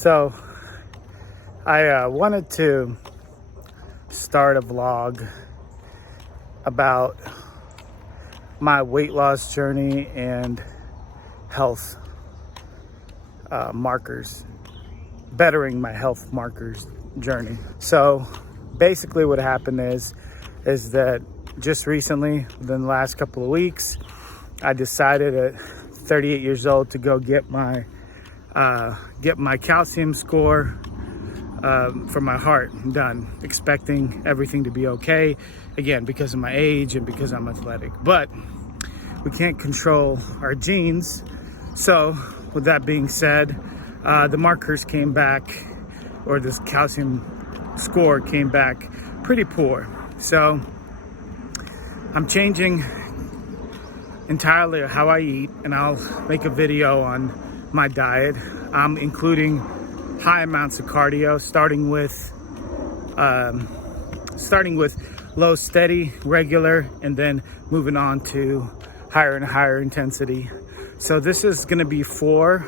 So I wanted to start a vlog about my weight loss journey and health markers, bettering my health markers journey. So basically what happened is that just recently, within the last couple of weeks, I decided at 38 years old to go get my calcium score for my heart done, expecting everything to be okay, again, because of my age and because I'm athletic. But we can't control our genes. So with that being said, the markers came back, or this calcium score came back pretty poor. So I'm changing entirely how I eat, and I'll make a video on my diet. I'm including high amounts of cardio, starting with low, steady, regular, and then moving on to higher and higher intensity. So this is going to be for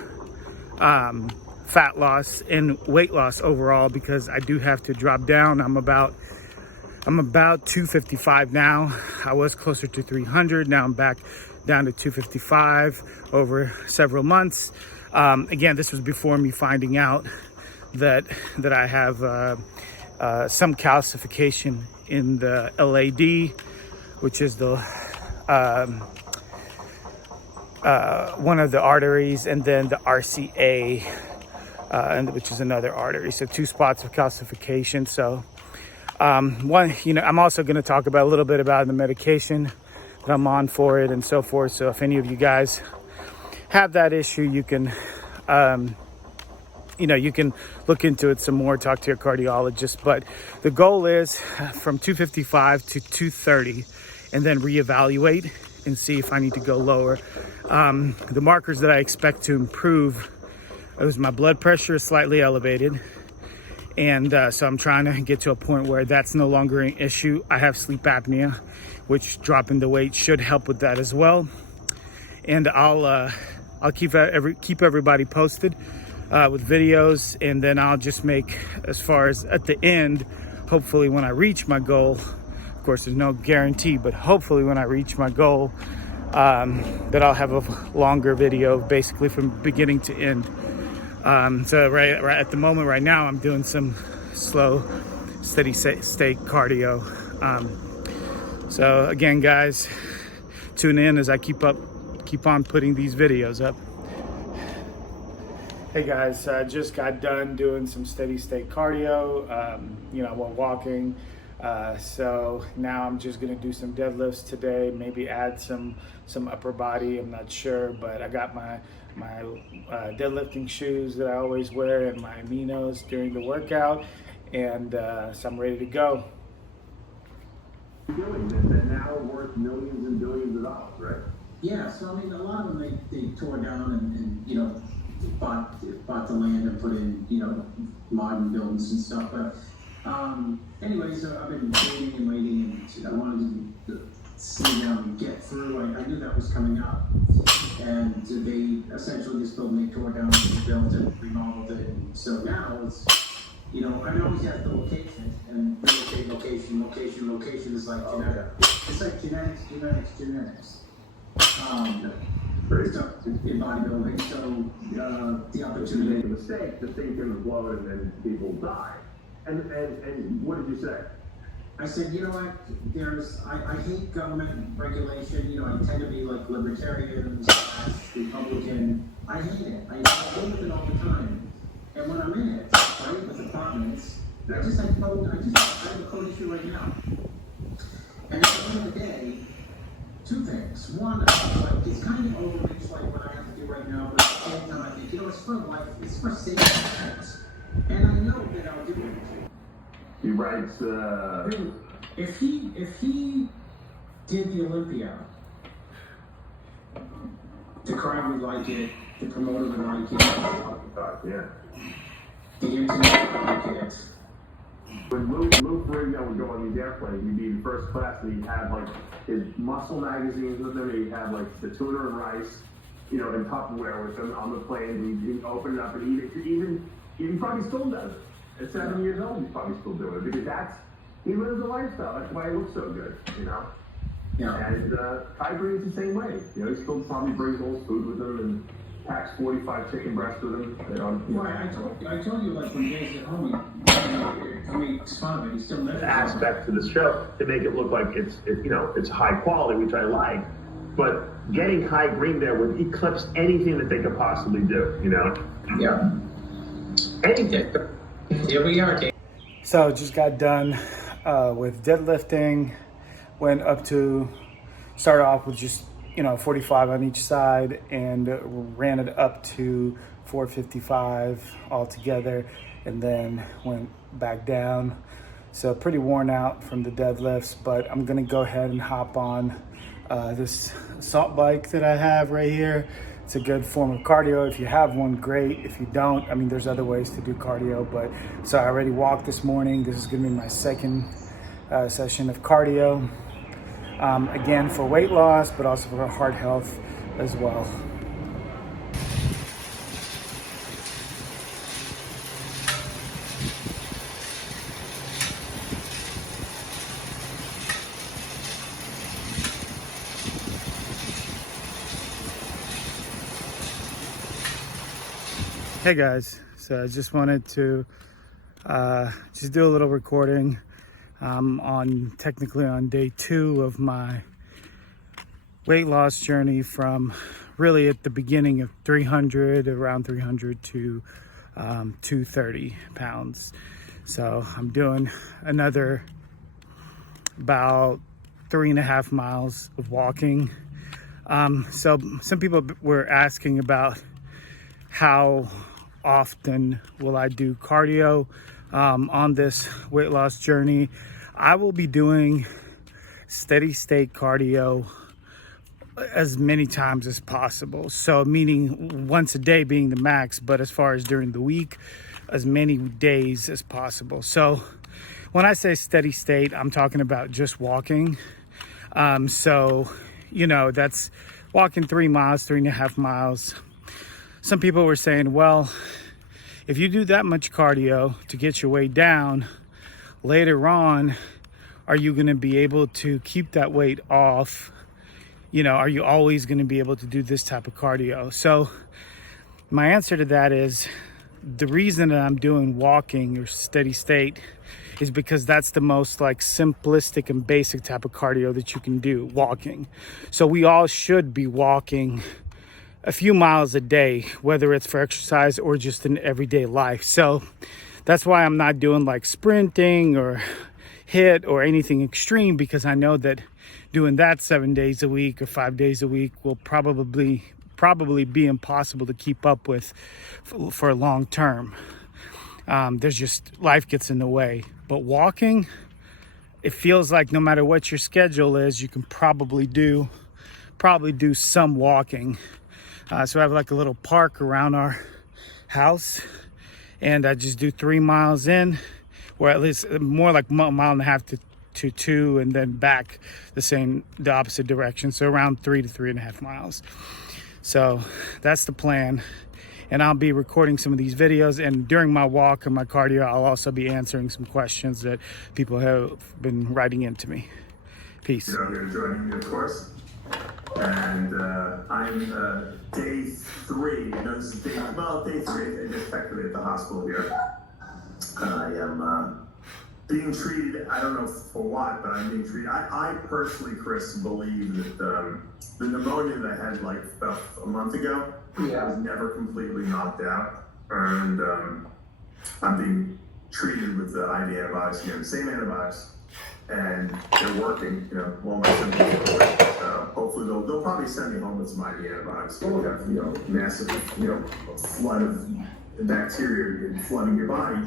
fat loss and weight loss overall, because I do have to drop down. I'm about 255 now. I was closer to 300. Now I'm back down to 255 over several months. Again, this was before me finding out that I have some calcification in the LAD, which is the one of the arteries, and then the RCA, which is another artery. So two spots of calcification. So I'm also going to talk about a little bit about the medication that I'm on for it and so forth. So if any of you guys have that issue, you can you can look into it some more, talk to your cardiologist. But the goal is from 255 to 230, and then reevaluate and see if I need to go lower. The markers that I expect to improve is my blood pressure is slightly elevated. And so I'm trying to get to a point where that's no longer an issue. I have sleep apnea, which dropping the weight should help with that as well. And I'll keep everybody posted with videos, and then I'll just make, as far as at the end, hopefully when I reach my goal, of course there's no guarantee, but hopefully when I reach my goal, that I'll have a longer video basically from beginning to end. So right at the moment right now, I'm doing some slow, steady state cardio. So again, guys, tune in as I keep on putting these videos up. Hey guys, I just got done doing some steady state cardio, while walking. So now I'm just gonna do some deadlifts today, maybe add some upper body, I'm not sure, but I got my deadlifting shoes that I always wear and my aminos during the workout, and so I'm ready to go. Doing that now worth millions and billions of dollars, right? Yeah, so I mean, a lot of them they tore down and bought the land and put in modern buildings and stuff. But anyway, so I've been waiting, and I wanted to see them get through. I knew that was coming up, and they essentially this building they tore down and rebuilt and remodeled it. And so now it's I always have the location, and real estate location is like it's like genetics. In bodybuilding, so the opportunity. Make a mistake, the thing can explode and then people die. And what did you say? I said, you know what? I hate government regulation. I tend to be like libertarian, Republican. I hate it. I deal with it all the time. And when I'm in it, right, with apartments, I have a code issue right now. And at the end of the day, two things. One, it's kind of overreach like what I have to do right now, but at the same time I think, it's for life, it's for safety. And I know that I'll do it. He writes, if he did the Olympia, the crowd would like it, the promoter would like it, yeah. The internet would like it. When Lou Ferrigno would go on these airplanes, he'd be in first class, and he'd have like his muscle magazines with him, and he'd have like the tuna and rice, and Tupperware with him on the plane, and he'd open it up and eat it. he probably still does it. At 7 years old, he's probably still doing it because he lives a lifestyle. That's why he looks so good, you know? Yeah. And Kai Green's the same way. You know, he still probably brings all his food with him and packs 45 chicken breasts with him. You know, Right, I told you, like, when Jay's at home, he makes fun of it. He still lives. aspect to the show to make it look like it's high quality, which I like. But getting Kai Green there would eclipse anything that they could possibly do, you know? Yeah. Anything. Here we are, Dave. So just got done with deadlifting. Went up to, started off with just 45 on each side and ran it up to 455 altogether, and then went back down. So pretty worn out from the deadlifts, but I'm gonna go ahead and hop on this assault bike that I have right here. It's a good form of cardio. If you have one, great. If you don't, I mean, there's other ways to do cardio, but so I already walked this morning. This is gonna be my second session of cardio. Again, for weight loss, but also for heart health as well. Hey guys, so I just wanted to just do a little recording. Technically on day 2 of my weight loss journey from really at the beginning of around 300 to 230 pounds. So I'm doing another about 3.5 miles of walking. So some people were asking about how often will I do cardio on this weight loss journey. I will be doing steady state cardio as many times as possible. So meaning once a day being the max, but as far as during the week, as many days as possible. So when I say steady state, I'm talking about just walking. So, that's walking 3 miles, 3.5 miles. Some people were saying, well, if you do that much cardio to get your weight down, later on, are you going to be able to keep that weight off? Are you always going to be able to do this type of cardio? So my answer to that is the reason that I'm doing walking or steady state is because that's the most simplistic and basic type of cardio that you can do, walking. So we all should be walking a few miles a day, whether it's for exercise or just in everyday life. So that's why I'm not doing sprinting or HIIT or anything extreme, because I know that doing that 7 days a week or 5 days a week will probably be impossible to keep up with for long term. There's just, life gets in the way. But walking, it feels like no matter what your schedule is, you can probably do some walking. So I have a little park around our house, and I just do 3 miles in, or at least more like 1.5 miles to 2, and then back the opposite direction. So around 3 to 3.5 miles. So that's the plan. And I'll be recording some of these videos, and during my walk and my cardio, I'll also be answering some questions that people have been writing into me. Peace. You're joining me, of course. And I'm day 3. This is day 3. I just technically at the hospital here. I am being treated. I don't know for what, but I'm being treated. I personally, Chris, believe that the pneumonia that I had about a month ago, I was never completely knocked out, and I'm being treated with the IV antibiotics again, the same antibiotics. And they're working, all my symptoms are working. Hopefully they'll probably send me home with some IV antibiotics. We'll have, massive, flood of bacteria flooding your body.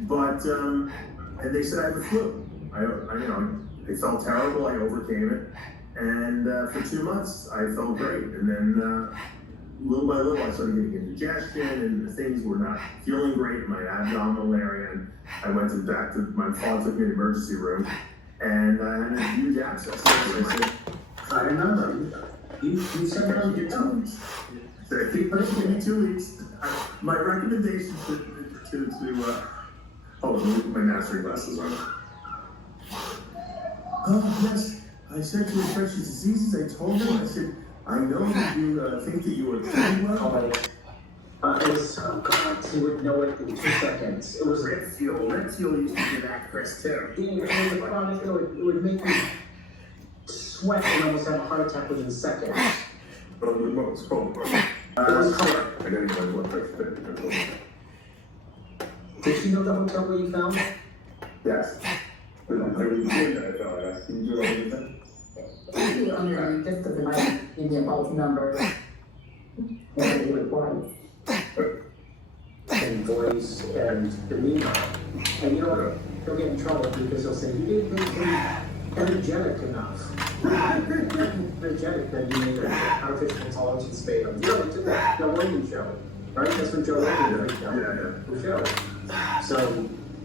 But, and they said I have the flu. I felt terrible, I overcame it. And for 2 months, I felt great. And then little by little, I started getting indigestion, and things were not feeling great in my abdominal area. And I went back to, my father took me to the emergency room, and I had a huge abscess. So I said, I remember. You said get 2 weeks. So I think give me 2 weeks. My recommendation Oh, my mastery glasses on. Oh, yes. I said to infectious diseases, I told him, I said, I know that you think that you are pretty well. It was so God, he would know it in 2 seconds. It was Red Seal used to do that, Chris, too. it would make me sweat and almost have a heart attack within seconds. Oh, the book was cold. It was color. I got anybody what first. Did you know the hotel where you found? Yes. I was doing that, I thought. Can you do it again? Just because it might give you a false number. And you would twice. And voice and demeanor. And you know what? He'll get in trouble because he'll say, you didn't think energetic enough. Energetic, then you made an artificial intelligence spade on. You know, it's the Joe Rogan show, right? That's what Joe Rogan did. The show. So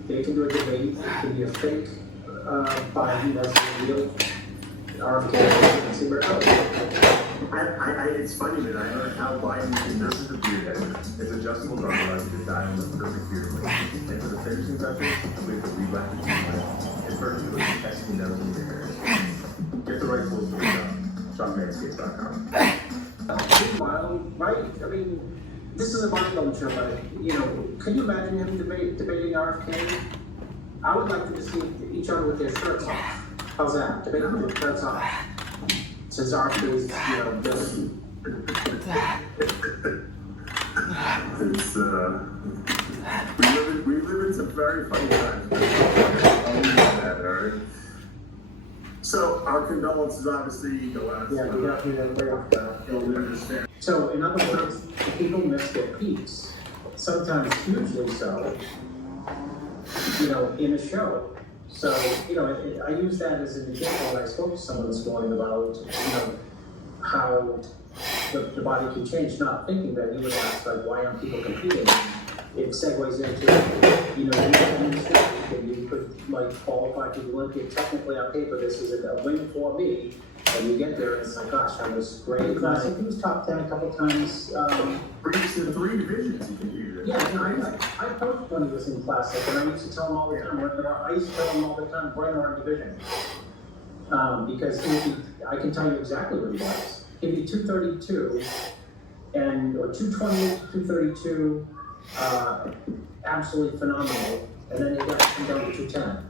they can do a debate, it can be a fake Biden, that's a real RFK, and see where it goes. It's funny that I heard how Biden nurses the beard head. It's adjustable drug allows you to dial the perfect beard length. And for the finishing touches, we have to re-black the teeth. It's virtually texting never leave your hair. Get the right tools for the job. ShopManscaped.com. Meanwhile, right? I mean, this is a bodybuilding show, but, you know, can you imagine him debating RFK? I would like to see each other with their shirts off. How's that? Debating with their shirts off. Since RFK is, you know, guilty. It's, we live in some very funny times. I'll leave that, all right? So, our condolences obviously go out. Yeah, we got way off that. You'll understand. So, in other words, people miss their peaks, sometimes hugely so, you know, in a show. So, you know, I use that as an example when I spoke to someone this morning about, you know, how the body can change, not thinking that you would ask, like, why aren't people competing? It segues into, you know, you could, like, qualify for the Olympic. Technically, on paper, this is a win for me. And you get there, and it's like, gosh, that was great. Classic, he was top 10 a couple times. Three divisions you can use it. Yeah, you know, I coached when he was in Classic, and I used to tell him all the time, I used to tell him all the time, run our division. Because I can tell you exactly what he was. He'd be 232, or 228, 232, absolutely phenomenal. And then he got to come down to 210.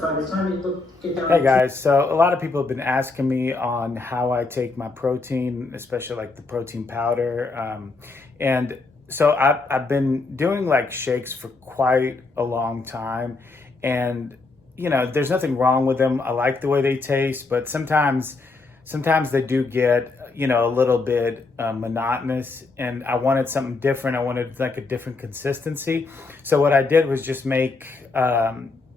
By the time you get down Hey guys, so a lot of people have been asking me on how I take my protein, especially like the protein powder. And so I've been doing like shakes for quite a long time. And, you know, there's nothing wrong with them. I like the way they taste, but sometimes they do get, you know, a little bit monotonous, and I wanted something different. I wanted like a different consistency. So what I did was just make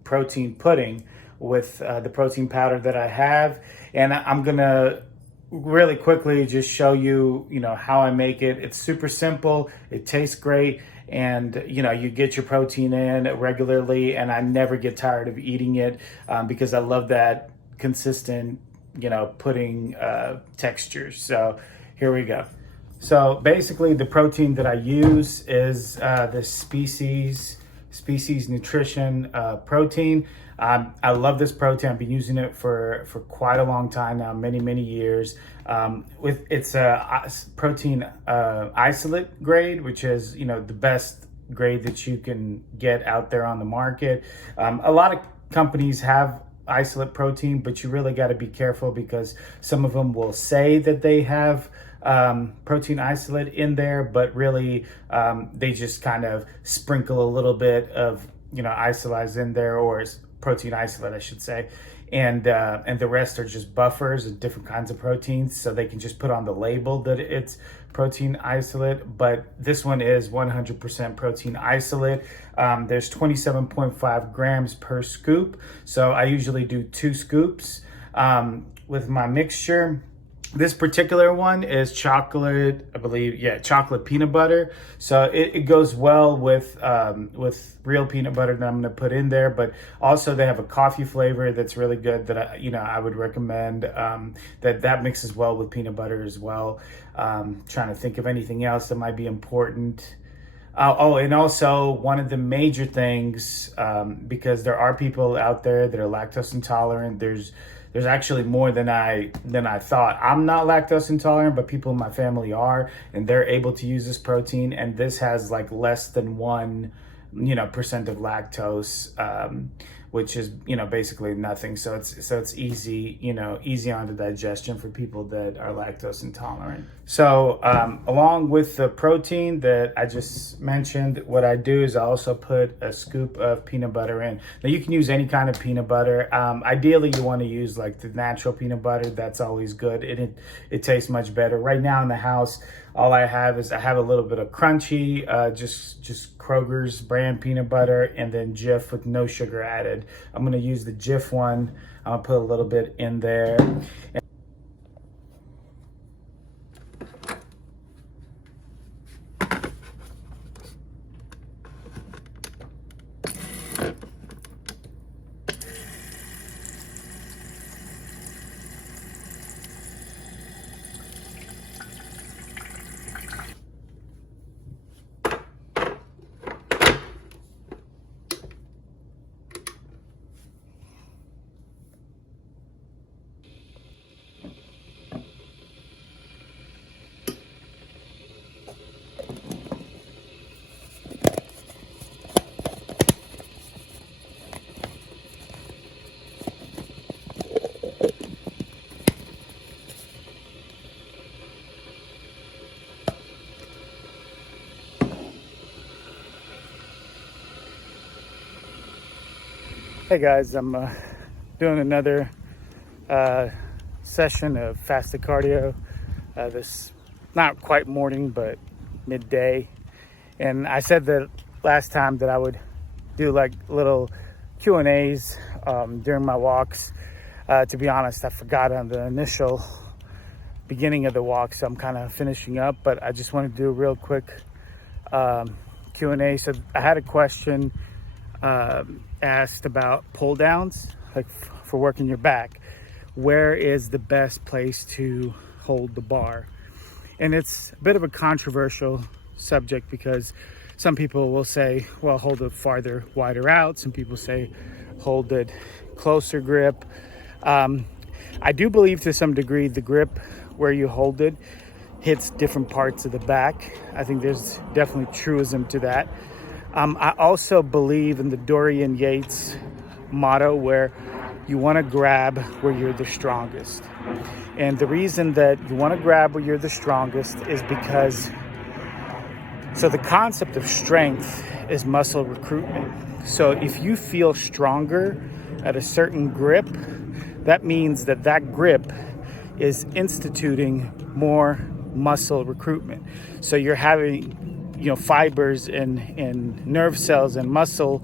protein pudding with the protein powder that I have. And I'm gonna really quickly just show you, you know, how I make it. It's super simple, it tastes great, and you know, you get your protein in regularly, and I never get tired of eating it because I love that consistent, you know, pudding texture. So here we go. So basically the protein that I use is the Species Nutrition protein. I love this protein. I've been using it for quite a long time now, many years. It's a protein isolate grade, which is, you know, the best grade that you can get out there on the market. A lot of companies have isolate protein, but you really got to be careful because some of them will say that they have protein isolate in there, but really they just kind of sprinkle a little bit of, you know, isolate in there, or protein isolate, I should say, and the rest are just buffers and different kinds of proteins, so they can just put on the label that it's protein isolate. But this one is 100% protein isolate. There's 27.5 grams per scoop, so I usually do 2 scoops with my mixture. This particular one is chocolate, I believe, yeah, chocolate peanut butter. So it goes well with real peanut butter that I'm gonna put in there, but also they have a coffee flavor that's really good that I would recommend, that mixes well with peanut butter as well. Trying to think of anything else that might be important. And also one of the major things, because there are people out there that are lactose intolerant. There's actually more than I thought. I'm not lactose intolerant, but people in my family are, and they're able to use this protein. And this has like less than 1% of lactose, which is basically nothing. So it's easy easy on the digestion for people that are lactose intolerant. So along with the protein that I just mentioned, what I do is I also put a scoop of peanut butter in. Now you can use any kind of peanut butter. Ideally you want to use like the natural peanut butter. That's always good. It tastes much better. Right now in the house, all I have is a little bit of crunchy, just Kroger's brand peanut butter, and then Jif with no sugar added. I'm gonna use the Jif one. I'm gonna put a little bit in there. Hey guys, I'm doing another session of fasted cardio. This not quite morning, but midday. And I said that last time that I would do like little Q&As during my walks. To be honest, I forgot on the initial beginning of the walk, so I'm kind of finishing up. But I just want to do a real quick Q&A. So I had a question asked about pull downs, like for working your back. Where is the best place to hold the bar? And it's a bit of a controversial subject because some people will say, well, hold it farther, wider out. Some people say hold it closer grip. I do believe to some degree the grip where you hold it hits different parts of the back. I think there's definitely truism to that. I also believe in the Dorian Yates motto where you want to grab where you're the strongest. And the reason that you want to grab where you're the strongest is because, so the concept of strength is muscle recruitment. So if you feel stronger at a certain grip, that means that that grip is instituting more muscle recruitment. So you're having fibers and nerve cells and muscle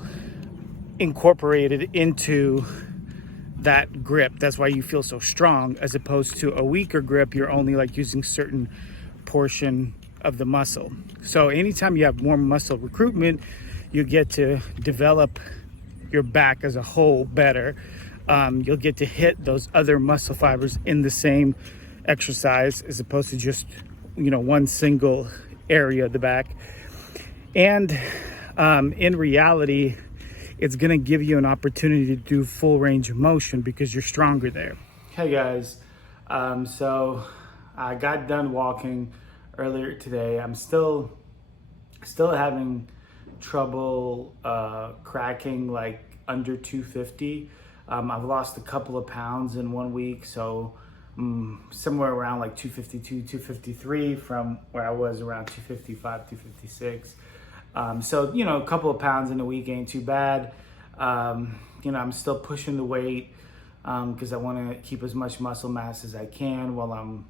incorporated into that grip. That's why you feel so strong, as opposed to a weaker grip, you're only like using certain portion of the muscle. So anytime you have more muscle recruitment, you get to develop your back as a whole better. You'll get to hit those other muscle fibers in the same exercise, as opposed to just one single area of the back. And in reality, it's going to give you an opportunity to do full range of motion because you're stronger there. Hey guys, so I got done walking earlier today. I'm still having trouble cracking like under 250. I've lost a couple of pounds in 1 week, so somewhere around like 252, 253 from where I was around 255, 256. So, a couple of pounds in a week ain't too bad. I'm still pushing the weight because I want to keep as much muscle mass as I can while I'm,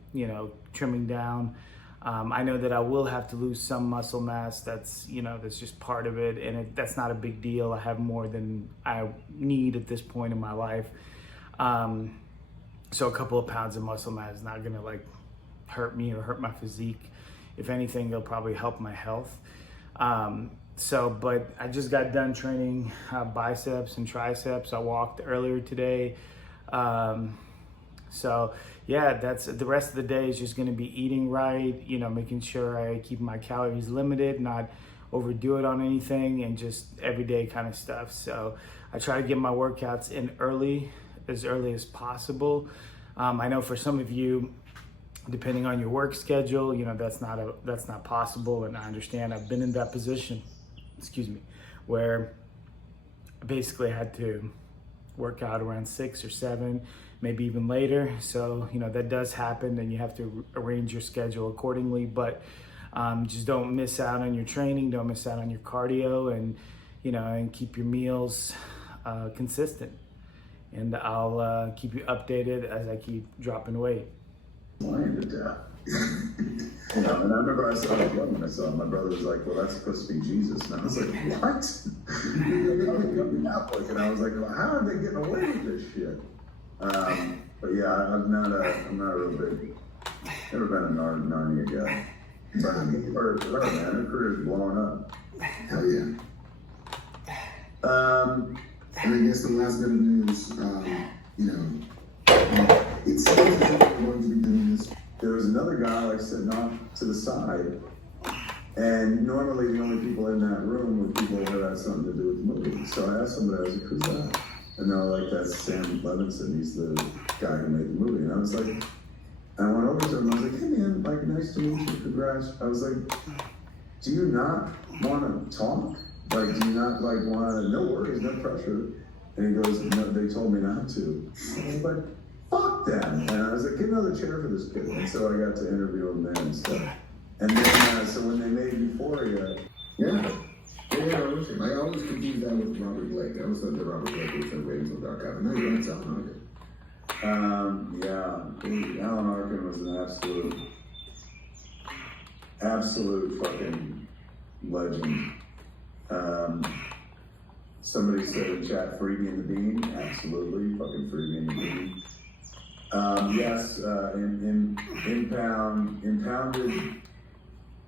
trimming down. I know that I will have to lose some muscle mass. That's just part of it. And that's not a big deal. I have more than I need at this point in my life. So a couple of pounds of muscle mass is not going to like hurt me or hurt my physique. If anything, it'll probably help my health. But I just got done training biceps and triceps. I walked earlier today. That's the rest of the day is just going to be eating right, making sure I keep my calories limited, not overdo it on anything, and just everyday kind of stuff. So I try to get my workouts in as early as possible. I know for some of you, depending on your work schedule, that's not possible, and I understand. I've been in that position, where I basically had to work out around 6 or 7, maybe even later. So that does happen, and you have to arrange your schedule accordingly. But just don't miss out on your training, don't miss out on your cardio, and keep your meals consistent. And I'll keep you updated as I keep dropping weight. Lying to death. And I remember I saw it when I saw it. My brother was like, well, that's supposed to be Jesus. And I was like, what? I was Catholic, and I was like, well, how are they getting away with this shit? But yeah, I'm not a real big, never been a Narnia guy. But her, man, her career's blowing up. Hell yeah. And I guess the last bit of news, it seems as if we're going to be doing this. There was another guy sitting off to the side, and normally the only people in that room were people that had something to do with the movie. So I asked somebody, I was like, who's that? And they were like, that's Sam Levinson, he's the guy who made the movie. And I was like, I went over to him, I was like, hey man, nice to meet you, congrats. I was like, do you not want to talk? Do you not want to, no worries, no pressure. And he goes, no, they told me not to. And I was like, fuck them. And I was like, get another chair for this kid. And so I got to interview him then and stuff. And then, so when they made Euphoria. Yeah, I always confused that with Robert Blake. I always thought that Robert Blake was from Raiders of the Dark Hour. No, you're not Alan Arkin. Yeah, Alan Arkin was an absolute fucking legend. Somebody said in chat, Freebie and the Bean. Absolutely, fucking Freebie and the Bean. Yes, Impounded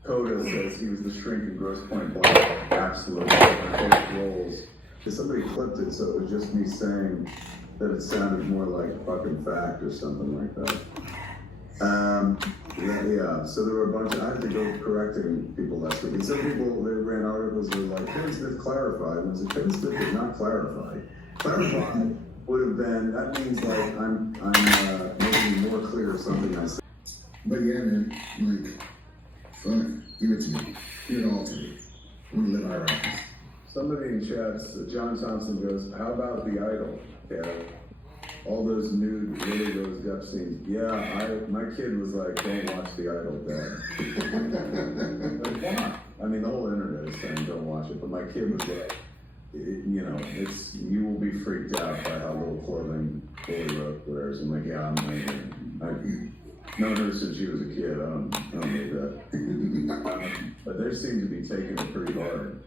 Coda says he was the shrink in Grosse Pointe Blank. Absolutely. Both roles. Somebody clipped it, so it was just me saying that it sounded more like fucking fact or something like that. Yeah. So there were a bunch of, I had to go correcting people last week. And some people, they ran articles that were like, Kevin Smith clarified. And I was like, Kevin Smith did not clarify. Clarify would have been, that means I'm making more clear something I said. But yeah, man, fuck, give it to me. Give it all to me. I want to live our lives. Somebody in chat, John Thompson goes, how about The Idol? Yeah. All those nude, really those depth scenes. Yeah, my kid was like, don't watch The Idol, Dad. Like, why? I mean, the whole internet is saying don't watch it, but my kid was like, you will be freaked out by how little clothing Billy wears. I'm like, yeah, I've known her since she was a kid. I don't need that. But they seem to be taking it pretty hard.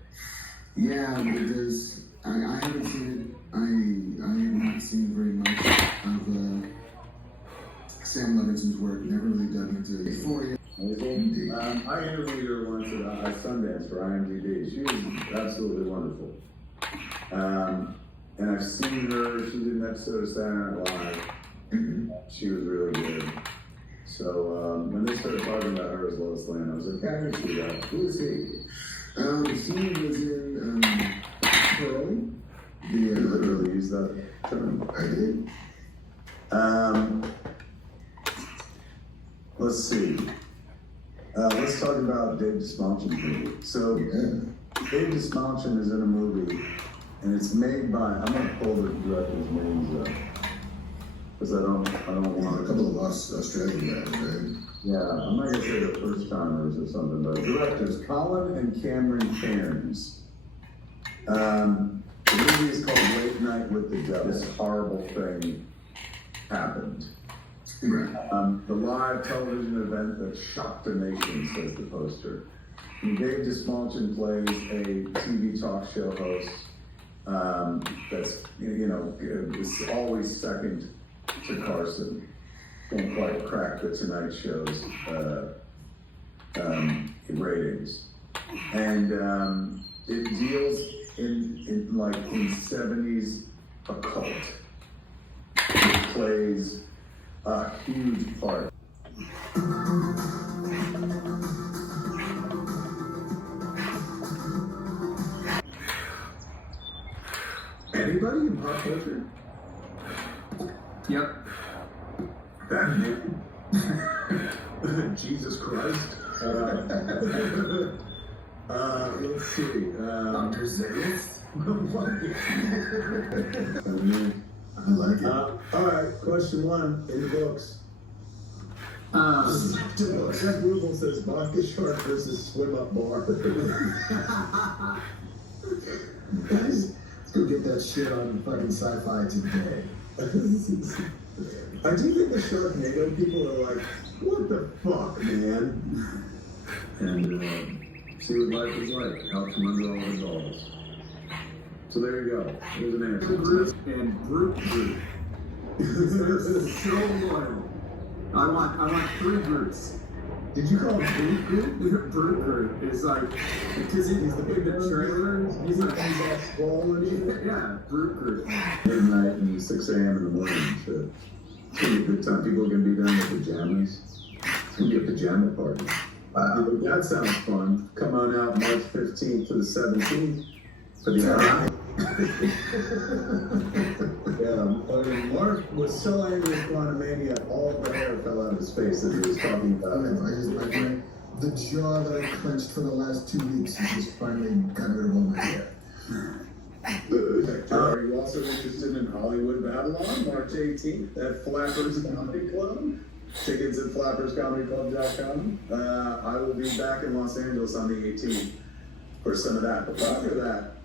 Yeah, because I haven't seen it. I have not seen very much of Sam Levinson's work. Never really dug into Euphoria. I interviewed her once at Sundance for IMDb. She was absolutely wonderful. And I've seen her. She did an episode of Saturday Night Live. She was really good. So when they started talking about her as Lois Lane, I was like, yeah, I can see that. Who is he? He was in Pearl. You literally used that term. I did. Let's see. Let's talk about Dave Dysfunction's movie. So, Dave Dysfunction is in a movie, and it's made by, I'm going to pull the director's names up, because I don't want a couple of us Australian guys, right? Yeah, I'm not going to say the first timers or something, but directors, Colin and Cameron Cairns. The movie is called Late Night with the Devil. This horrible thing happened. The live television event that shocked the nation, says the poster. And Dave Dysfunction plays a TV talk show host that's, is always second to Carson. Don't quite crack the Tonight Show's ratings. And it deals in 70s occult. It plays a huge part. Anybody in pop culture? Yep. Batman. Jesus Christ. Let's see. Dr. Zayas? I like it. All right, question one in the books. Jeff Rubel says vodka shark versus swim up bar. Guys, let's go get that shit on fucking sci-fi today. I do think the Sharknado people are like, what the fuck, man? And see what life is like. Out from under all the balls. So there you go. There's an answer. Groot and Groot. They're so loyal. I want 3 Groots. Did you call him Groot? Groot is like, because he's in the trailer. He's like, He's all swollen and shit. yeah, Groot. Midnight and 6 a.m. in the morning and shit. It's gonna be a good time. People are gonna be down in pajamas. It's gonna be a pajama party. That sounds fun. Come on out March 15th to the 17th for the Mark was so angry at Quantumania, all the hair fell out of his face that he was talking about. The jaw that I clenched for the last 2 weeks is just finally got rid of all my hair. Are you also interested in Hollywood Babylon, March 18th at Flappers Comedy Club? Tickets at flapperscomedyclub.com. I will be back in Los Angeles on the 18th for some of that. But after that,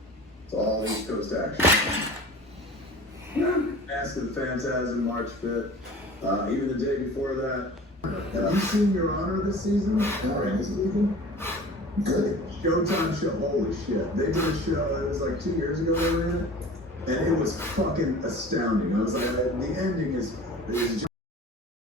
it's all East Coast action. Mask of the Phantasm, March 5th. Even the day before that. Have you seen Your Honor this season? Good. Showtime show, holy shit. They did a show, it was like 2 years ago they ran it, and it was fucking astounding. I was like, the ending is